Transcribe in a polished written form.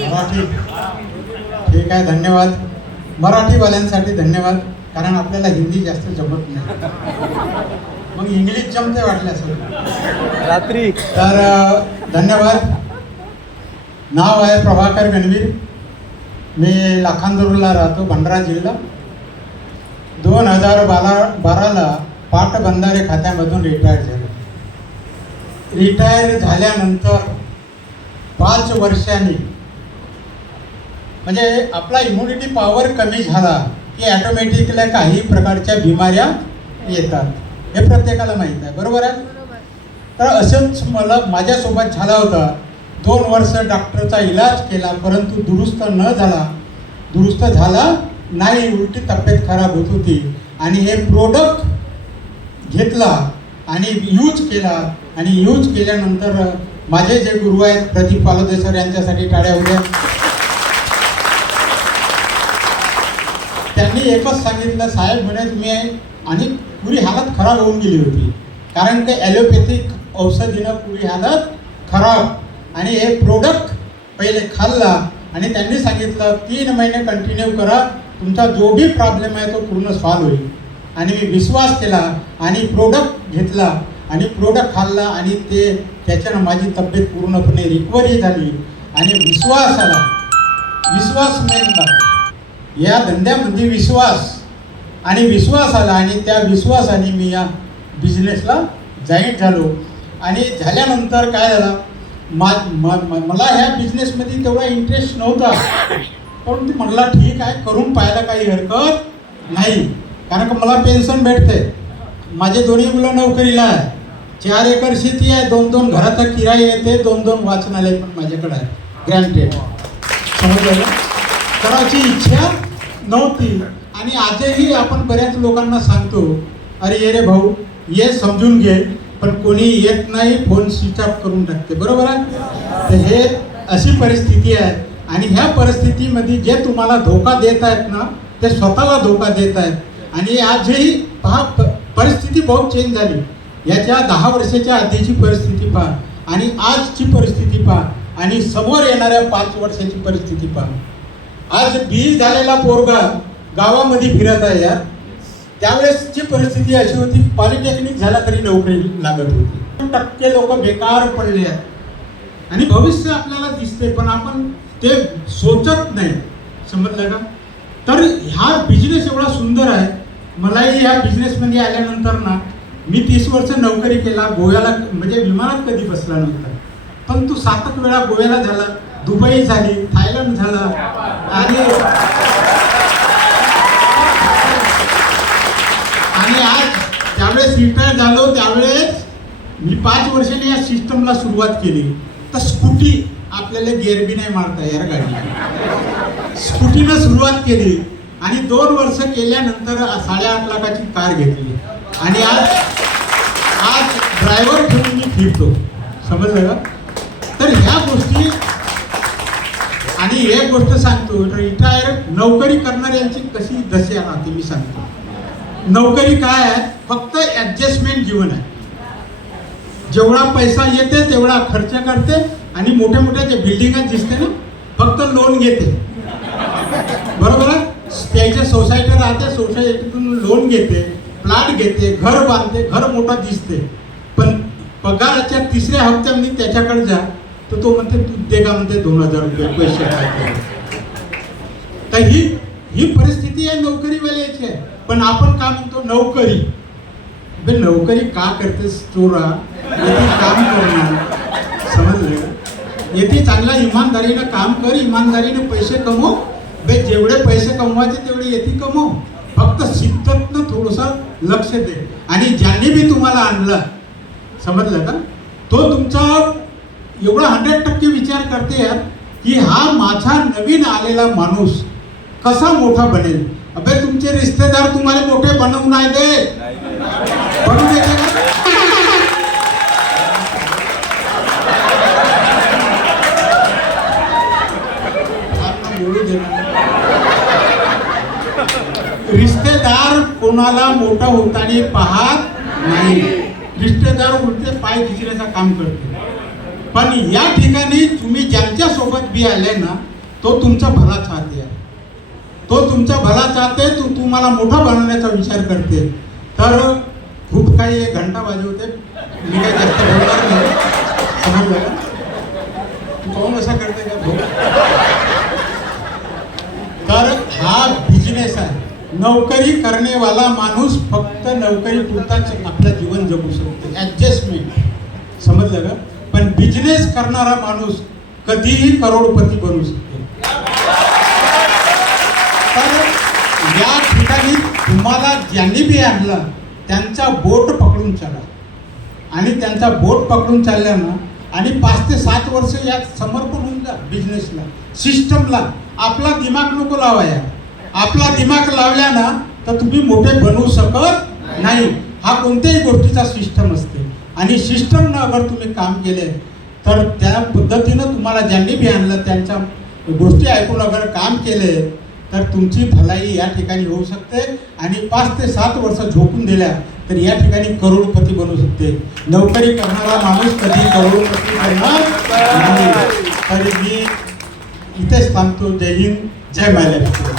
मराठी ठीक आहे, धन्यवाद. मराठीवाल्यांसाठी धन्यवाद, कारण आपल्याला हिंदी जास्त जमत नाही. मग इंग्लिश जमते वाटलं असेल रात्री. तर धन्यवाद. नाव आहे प्रभाकर गणवीर. मी लाखांदूरला राहतो, भंडारा जिल्हा. 2012ला पाटबंधारे खात्यामधून रिटायर झालो. रिटायर झाल्यानंतर 5 वर्षांनी म्हणजे आपला इम्युनिटी पॉवर कमी झाला की ॲटोमॅटिकली काही प्रकारच्या बिमाऱ्या येतात, हे प्रत्येकाला माहीत आहे, बरोबर आहे. तर असंच माझ्यासोबत झाला होता. 2 वर्ष डॉक्टरचा इलाज केला, परंतु दुरुस्त झाला नाही, उलटी तब्येत खराब होत होती. आणि हे प्रोडक्ट घेतला आणि यूज केला, आणि यूज केल्यानंतर माझे जे गुरु आहेत प्रदीप पालोदे सर, यांच्यासाठी टाळ्या उद्या. त्यांनी एकच सांगितलं, साहेब म्हणे तुम्ही, आणि पुरी हालत खराब होऊन गेली होती, कारण ते ॲलोपॅथिक औषधीनं पुरी हालत खराब. आणि हे प्रोडक्ट पहिले खाल्ला आणि त्यांनी सांगितलं 3 महिने कंटिन्यू करा, तुमचा जो भी प्रॉब्लेम आहे तो पूर्ण सॉल्व होईल. आणि मी विश्वास केला आणि प्रोडक्ट घेतला आणि प्रोडक्ट खाल्ला, आणि त्याच्यानं माझी तब्येत पूर्णपणे रिकव्हरी झाली. आणि विश्वास आला, विश्वास मेन बात. या धंद्यामध्ये विश्वास आला, आणि त्या विश्वासाने मी या बिझनेसला जॉईन झालो. आणि झाल्यानंतर काय झालं, मला ह्या बिझनेसमध्ये तेवढा इंटरेस्ट नव्हता, परंतु म्हटलं ठीक आहे, करून पाहायला काही हरकत नाही, कारण का मला पेन्शन भेटते. माझे दोन्ही मुलं नोकरीला आहे, 4 एकर शेती आहे, 2 घराचा किराया येते, 2 वाचनालय पण माझ्याकडे आहे, ग्रँटेड. समजलं, करायची इच्छा नव्हती. आणि आजही आपण बऱ्याच लोकांना सांगतो, अरे रे भाऊ ये समजून घे, पण कोणी येत नाही, फोन स्विच ऑफ करून टाकते, बरोबर आहे. तर हे अशी परिस्थिती आहे. आणि ह्या परिस्थितीमध्ये जे तुम्हाला धोका देत आहेत ना, ते स्वतःला धोका देत आहेत. आणि आजही पहा, परिस्थिती बहुत चेंज झाली. याच्या 10 वर्षाच्या आधीची परिस्थिती पहा, आणि आजची परिस्थिती पहा, आणि समोर येणाऱ्या 5 वर्षाची परिस्थिती पहा. आज बी झालेला पोरगा गावामध्ये फिरत आहे यार. त्यावेळेसची परिस्थिती अशी होती, पॉलिटेक्निक झाला तरी नोकरी लागत होती. 2% लोक बेकार पडले आहेत. आणि भविष्य आपल्याला दिसते, पण आपण ते सोचत नाही, समजलं का. तर हा बिझनेस एवढा सुंदर आहे. मलाही ह्या बिझनेसमध्ये आल्यानंतर ना, मी 30 वर्ष नोकरी केला. गोव्याला म्हणजे विमानात कधी बसला नव्हता, पण तू 7 वेळा गोव्याला झाला, दुबई झाली, थायलंड झाला. आणि आज त्यावेळेस रिटायर झालो, त्यावेळेस मी 5 वर्षांनी या सिस्टमला सुरुवात केली. तर स्कूटी आपल्याला गेअर बी नाही मारता यार गाडी, स्कूटीनं सुरुवात केली. आणि 2 वर्ष केल्यानंतर 8.5 लाखाची कार घेतली. आणि आज ड्रायव्हर ठेवून मी फिरतो, समजलं का. तर ह्या गोष्टी. आणि एक गोष्ट सांगतो, रिटायर नोकरी करणाऱ्यांची कशी दशा राहते मी सांगतो. नोकरी काय आहे, फक्त ॲडजस्टमेंट जीवन आहे. जेवढा पैसा येते तेवढा खर्च करते, आणि मोठ्या मोठ्या जे बिल्डिंगा दिसते ना, फक्त लोन घेते, बरोबर आहे. त्याच्या सोसायटी राहते, सोसायटीतून लोन घेते, प्लॅट घेते, घर बांधते, घर मोठा दिसते, पण पगाराच्या 3ऱ्या हप्त्यामध्ये त्याच्याकडे जा, तर तो म्हणते तू दे का, म्हणते 2000 रुपये पैसे काय. तर ही परिस्थिती आहे नोकरीवाल्याची आहे. पण आपण का म्हणतो नोकरी, नोकरी का करतेस चोरा, येथे काम करणार, समजलं. येथे चांगला इमानदारीनं काम कर, इमानदारीने पैसे कमव. जेवढे पैसे कमवायचे तेवढे येथे कमव, फक्त शिद्दतनं थोडंसं लक्ष दे. आणि ज्यांनी बी तुम्हाला आणलं, समजलं का, तो तुमचा एवढा 100% विचार करते यार, की हा माझा नवीन आलेला माणूस कसा मोठा बनेल. अबे तुमचे रिश्तेदार तुम्हाला मोठे बनवून नाही दे, बनवून देते का. रिश्तेदार कोणाला मोठा होताना पाहत नाही. रिश्तेदार उलटे पाय खिचण्याचं काम करते. पण या ठिकाणी तुम्ही ज्यांच्या सोबत बी आले ना, तो तुमचा भला चाहते आहे, तो तुमचा भला चाहते, तो तुम्हाला मोठा बनवण्याचा विचार करते. तर खूप काही एक घंटा वाजवते, मी काही जास्त बोलणार नाही, समजलं का? तू कोण असा करते का भाऊ? तर हा बिझनेस आहे. नोकरी करणेवाला माणूस फक्त नोकरी पुरताच आपलं जीवन जगू शकते, ॲडजस्टमेंट, समजलं का? पण बिझनेस करणारा माणूस कधीही करोडपती बनू शकतो. तर या ठिकाणी तुम्हाला ज्यांनी बी आणलं त्यांचा बोट पकडून चला, आणि त्यांचा बोट पकडून चालल्या ना, आणि 5 ते 7 वर्ष यात समर्पण होऊन जा बिझनेसला, सिस्टमला. आपला दिमाग नको लावाया. आपला दिमाग लावल्या ना तर तुम्ही मोठे बनवू शकत नाही. हा कोणत्याही गोष्टीचा सिस्टम असते, आणि सिस्टमनं अगर तुम्ही काम केले तर त्या पद्धतीनं तुम्हाला ज्यांनी बी आणलं त्यांच्या गोष्टी ऐकून अगर काम केले तर तुमची भलाई या ठिकाणी होऊ शकते. आणि 5 ते 7 वर्ष झोपून दिल्या तर या ठिकाणी करोडपती बनू शकते. नोकरी करणारा माणूस कधी करोडपती बनणार नाही. तर मी इथेच थांबतो. जय हिंद, जय महाराष्ट्र.